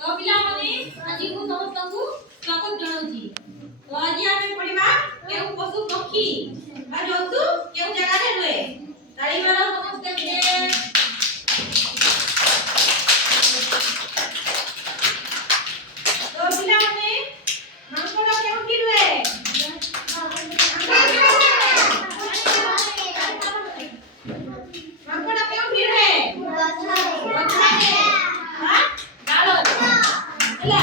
तो पिलाମାନେ ଆଜି ମୁଁ ସମସ୍ତଙ୍କୁ ସ୍ୱାଗତ ଜଣାଉଛି। ତ ଆଜି ଆମେ ପଢିବା କେଉଁ ପଶୁ ପକ୍ଷୀ ବା ଜନ୍ତୁ କେଉଁ ଜାଗାରେ ରୁହେ। ତାଳି ମାର ସମସ୍ତେ ଟିକେ। ତ ପିଲାମାନେ ମାଙ୍କଡ କେଉଁଠି ରୁହେ? ମାଙ୍କଡ କେଉଁଠି ରୁହେ? ଗଛରେ। ହଁ ଡାଳରେ ହେଲା।